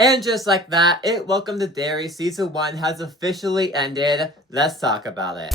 And just like that, Welcome to Derry Season 1 has officially ended. Let's talk about it.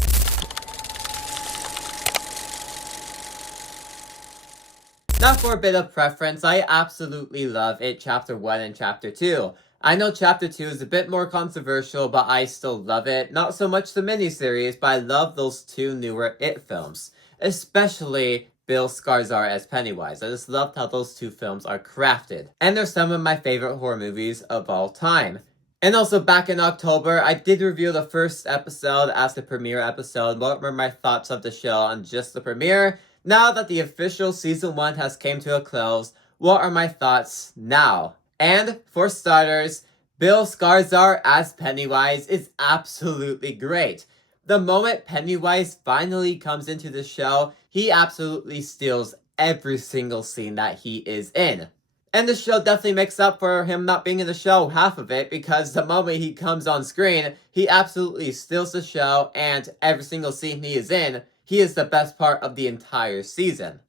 Now for a bit of preference, I absolutely love It Chapter 1 and Chapter 2. I know Chapter 2 is a bit more controversial, but I still love it. Not so much the miniseries, but I love those two newer It films. Especially Bill Skarsgård as Pennywise. I just loved how those two films are crafted. And they're some of my favorite horror movies of all time. And also back in October, I did review the first episode as the premiere episode. What were my thoughts of the show on just the premiere? Now that the official Season 1 has came to a close, what are my thoughts now? And, for starters, Bill Skarsgård as Pennywise is absolutely great. The moment Pennywise finally comes into the show, he absolutely steals every single scene that he is in. And the show definitely makes up for him not being in the show, half of it, because the moment he comes on screen, he absolutely steals the show, and every single scene he is in, he is the best part of the entire season.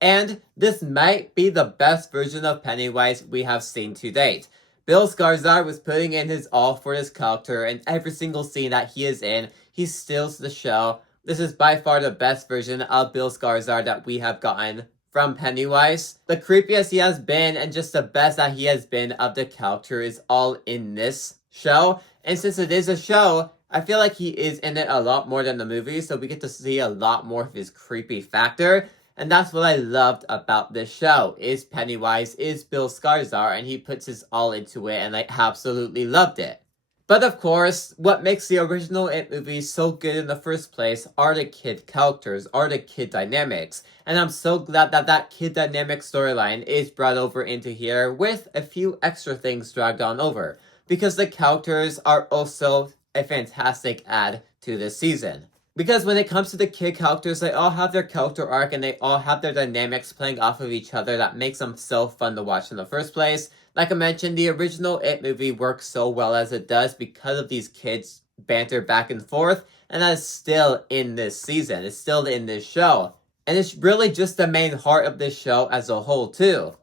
And this might be the best version of Pennywise we have seen to date. Bill Skarsgård was putting in his all for his character, and every single scene that he is in, he steals the show. This is by far the best version of Bill Skarsgård that we have gotten from Pennywise. The creepiest he has been and just the best that he has been of the character is all in this show. And since it is a show, I feel like he is in it a lot more than the movie, so we get to see a lot more of his creepy factor. And that's what I loved about this show, is Pennywise, is Bill Skarsgård, and he puts his all into it, and I absolutely loved it. But of course, what makes the original It movie so good in the first place are the kid characters, are the kid dynamics. And I'm so glad that that kid dynamic storyline is brought over into here with a few extra things dragged on over. Because the characters are also a fantastic add to this season. Because when it comes to the kid characters, they all have their character arc and they all have their dynamics playing off of each other that makes them so fun to watch in the first place. Like I mentioned, the original It movie works so well as it does because of these kids banter back and forth, and that is still in this season. It's still in this show. And it's really just the main heart of this show as a whole too.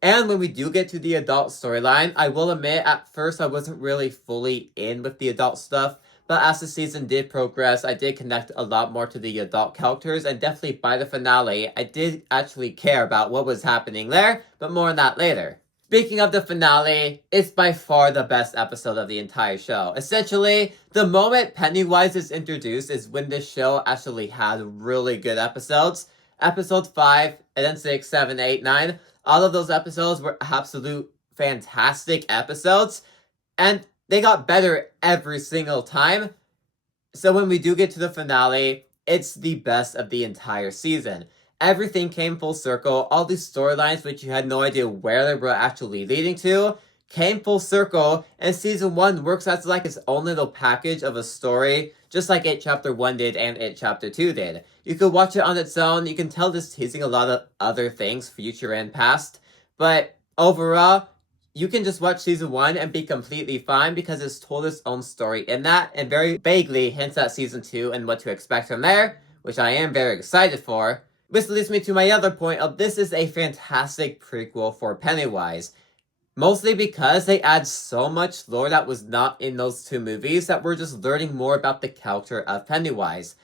And when we do get to the adult storyline, I will admit at first I wasn't really fully in with the adult stuff, but as the season did progress, I did connect a lot more to the adult characters, and definitely by the finale, I did actually care about what was happening there, but more on that later. Speaking of the finale, it's by far the best episode of the entire show. Essentially, the moment Pennywise is introduced is when this show actually had really good episodes. Episode 5, and then 6, 7, 8, 9, all of those episodes were absolute fantastic episodes, and they got better every single time. So when we do get to the finale, it's the best of the entire season. Everything came full circle. All these storylines, which you had no idea where they were actually leading to, came full circle. And Season 1 works as like its own little package of a story, just like It Chapter 1 did and It Chapter 2 did. You could watch it on its own. You can tell this teasing a lot of other things, future and past. But overall, you can just watch Season 1 and be completely fine because it's told its own story in that and very vaguely hints at Season 2 and what to expect from there, which I am very excited for. Which leads me to my other point of this is a fantastic prequel for Pennywise. Mostly because they add so much lore that was not in those two movies that we're just learning more about the character of Pennywise.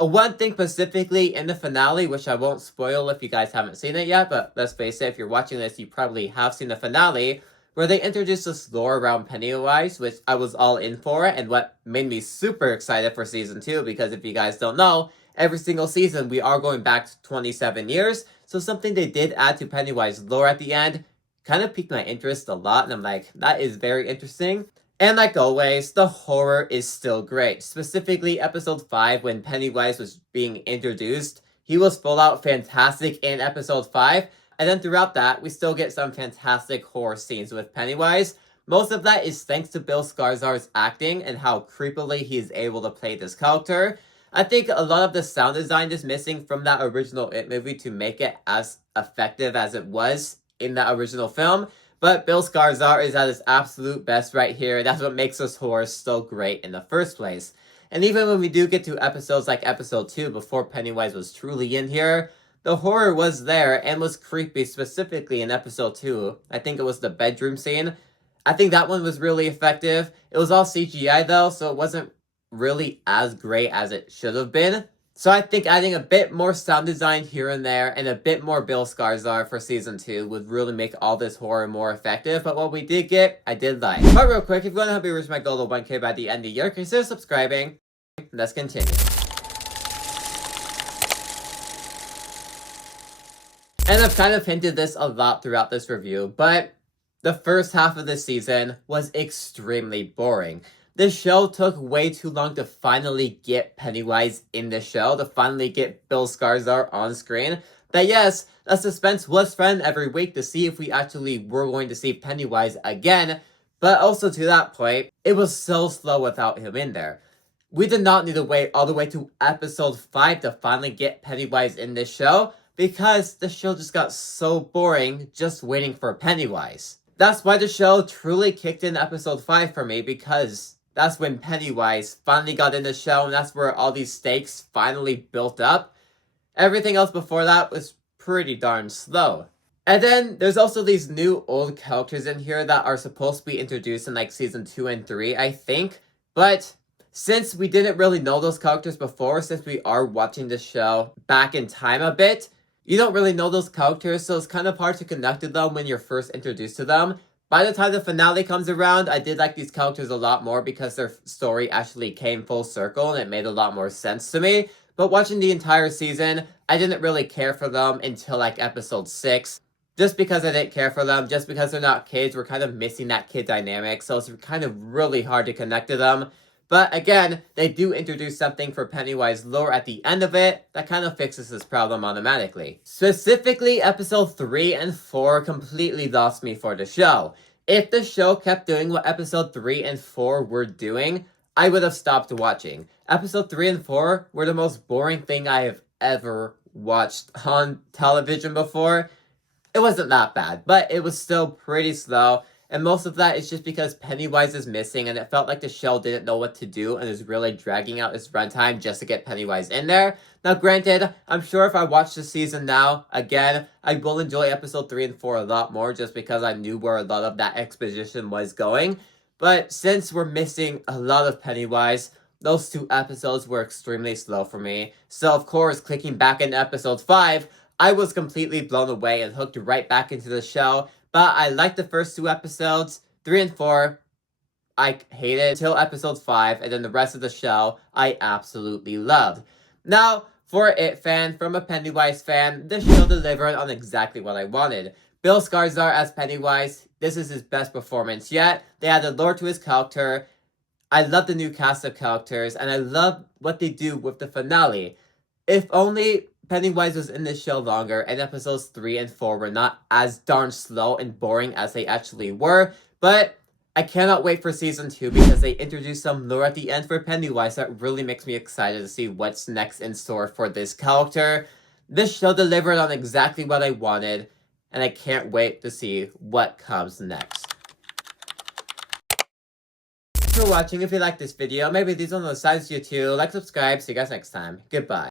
One thing specifically in the finale, which I won't spoil if you guys haven't seen it yet, but let's face it, if you're watching this, you probably have seen the finale, where they introduced this lore around Pennywise, which I was all in for, and what made me super excited for Season 2, because if you guys don't know, every single season we are going back to 27 years, so something they did add to Pennywise lore at the end kind of piqued my interest a lot, and I'm like, that is very interesting. And like always, the horror is still great. Specifically, episode 5, when Pennywise was being introduced, he was full out fantastic in episode 5. And then throughout that, we still get some fantastic horror scenes with Pennywise. Most of that is thanks to Bill Skarsgård's acting and how creepily he is able to play this character. I think a lot of the sound design is missing from that original It movie to make it as effective as it was in that original film. But Bill Skarsgård is at his absolute best right here. That's what makes this horror so great in the first place. And even when we do get to episodes like episode 2, before Pennywise was truly in here, the horror was there and was creepy, specifically in episode 2. I think it was the bedroom scene. I think that one was really effective. It was all CGI though, so it wasn't really as great as it should have been. So I think adding a bit more sound design here and there and a bit more Bill Skarsgård for season 2 would really make all this horror more effective, but what we did get, I did like. But real quick, if you want to help me reach my goal of 1K by the end of the year, consider subscribing. Let's continue. And I've kind of hinted this a lot throughout this review, but the first half of the season was extremely boring. The show took way too long to finally get Pennywise in the show, to finally get Bill Skarsgård on screen. But yes, the suspense was fun every week to see if we actually were going to see Pennywise again, but also to that point, it was so slow without him in there. We did not need to wait all the way to episode 5 to finally get Pennywise in this show, because the show just got so boring just waiting for Pennywise. That's why the show truly kicked in episode 5 for me, because that's when Pennywise finally got in the show, and that's where all these stakes finally built up. Everything else before that was pretty darn slow. And then there's also these new old characters in here that are supposed to be introduced in like season 2 and 3, I think. But since we didn't really know those characters before, since we are watching the show back in time a bit, you don't really know those characters, so it's kind of hard to connect to them when you're first introduced to them. By the time the finale comes around, I did like these characters a lot more because their story actually came full circle and it made a lot more sense to me. But watching the entire season, I didn't really care for them until like episode 6. Just because I didn't care for them, just because they're not kids, we're kind of missing that kid dynamic, so it's kind of really hard to connect to them. But again, they do introduce something for Pennywise lore at the end of it that kind of fixes this problem automatically. Specifically, episode 3 and 4 completely lost me for the show. If the show kept doing what episode 3 and 4 were doing, I would have stopped watching. Episode 3 and 4 were the most boring thing I have ever watched on television before. It wasn't that bad, but it was still pretty slow. And most of that is just because Pennywise is missing, and it felt like the show didn't know what to do and is really dragging out its runtime just to get Pennywise in there. Now granted, I'm sure if I watch the season now, again, I will enjoy episode 3 and 4 a lot more just because I knew where a lot of that exposition was going. But since we're missing a lot of Pennywise, those 2 episodes were extremely slow for me. So of course, clicking back into episode 5, I was completely blown away and hooked right back into the show. But I liked the first 2 episodes. 3 and 4, I hated until episode 5, and then the rest of the show, I absolutely loved. Now, for an It fan, from a Pennywise fan, this show delivered on exactly what I wanted. Bill Skarsgård as Pennywise, this is his best performance yet. They added lore to his character. I love the new cast of characters, and I love what they do with the finale. If only Pennywise was in this show longer, and episodes 3 and 4 were not as darn slow and boring as they actually were, but I cannot wait for season 2 because they introduced some lore at the end for Pennywise that really makes me excited to see what's next in store for this character. This show delivered on exactly what I wanted, and I can't wait to see what comes next. Thanks for watching. If you liked this video, maybe these on the sides you too. Like, subscribe. See you guys next time. Goodbye.